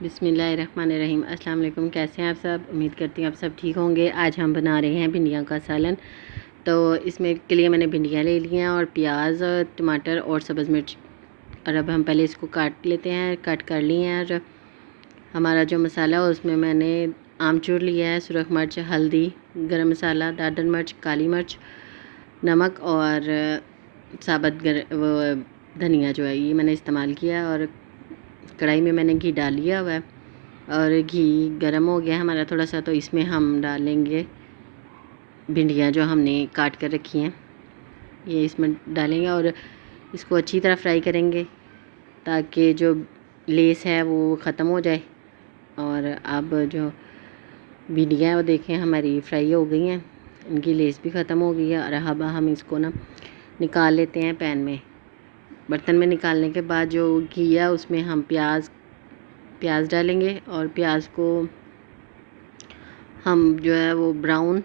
बिस्मिल्लाहिर्रहमानिर्रहीम। अस्सलाम वालेकुम। कैसे हैं आप सब? उम्मीद करती हूँ आप सब ठीक होंगे। आज हम बना रहे हैं भिंडियों का सालन। तो इसमें के लिए मैंने भिंडियाँ ले ली हैं और प्याज, टमाटर और सब्ज़ मिर्च। और अब हम पहले इसको काट लेते हैं। कट कर लिए हैं। और हमारा जो मसाला है उसमें मैंने आमचूर लिया है, सुरख मिर्च, हल्दी, गरम मसाला, दादन मिर्च, काली मिर्च, नमक और साबुत वो धनिया जो है ये मैंने इस्तेमाल किया। और कढ़ाई में मैंने घी डाल लिया हुआ है और घी गरम हो गया हमारा थोड़ा सा। तो इसमें हम डालेंगे भिंडियाँ जो हमने काट कर रखी हैं, ये इसमें डालेंगे और इसको अच्छी तरह फ्राई करेंगे ताकि जो लेस है वो ख़त्म हो जाए। और अब जो भिंडियाँ हैं वो देखें हमारी फ्राई हो गई हैं, इनकी लेस भी ख़त्म हो गई है। और अब हम इसको ना निकाल लेते हैं पैन में। बर्तन में निकालने के बाद जो घी है उसमें हम प्याज डालेंगे और प्याज को हम जो है वो ब्राउन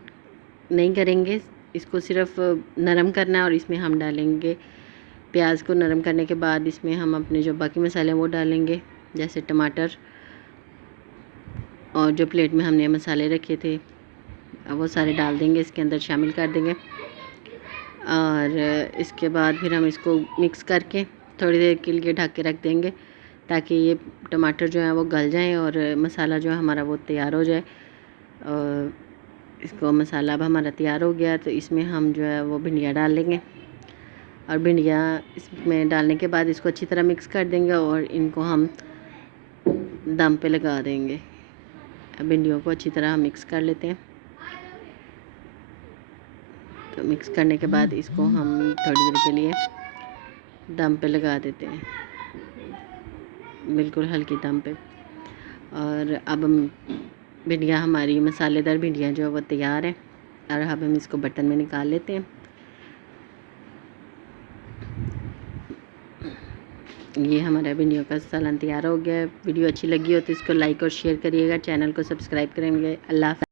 नहीं करेंगे, इसको सिर्फ नरम करना है। और इसमें हम डालेंगे प्याज को नरम करने के बाद इसमें हम अपने जो बाकी मसाले हैं वो डालेंगे, जैसे टमाटर और जो प्लेट में हमने मसाले रखे थे वो सारे डाल देंगे, इसके अंदर शामिल कर देंगे। और इसके बाद फिर हम इसको मिक्स करके थोड़ी देर के लिए ढक के रख देंगे ताकि ये टमाटर जो है वो गल जाएं और मसाला जो है हमारा वो तैयार हो जाए। और इसको मसाला अब हमारा तैयार हो गया तो इसमें हम जो है वो भिंडियाँ डाल लेंगे। और भिंडियाँ इसमें डालने के बाद इसको अच्छी तरह मिक्स कर देंगे और इनको हम दम पे लगा देंगे। भिंडियों को अच्छी तरह हम मिक्स कर लेते हैं। तो मिक्स करने के बाद इसको हम थोड़ी देर के लिए दम पे लगा देते हैं, बिल्कुल हल्की दम पे। और अब भिंडियाँ हमारी मसालेदार भिंडियाँ जो है वो तैयार हैं। और अब हम इसको बर्तन में निकाल लेते हैं। ये हमारा भिंडियों का सालन तैयार हो गया है। वीडियो अच्छी लगी हो तो इसको लाइक और शेयर करिएगा, चैनल को सब्सक्राइब करेंगे। अल्लाह हाफ़िज़।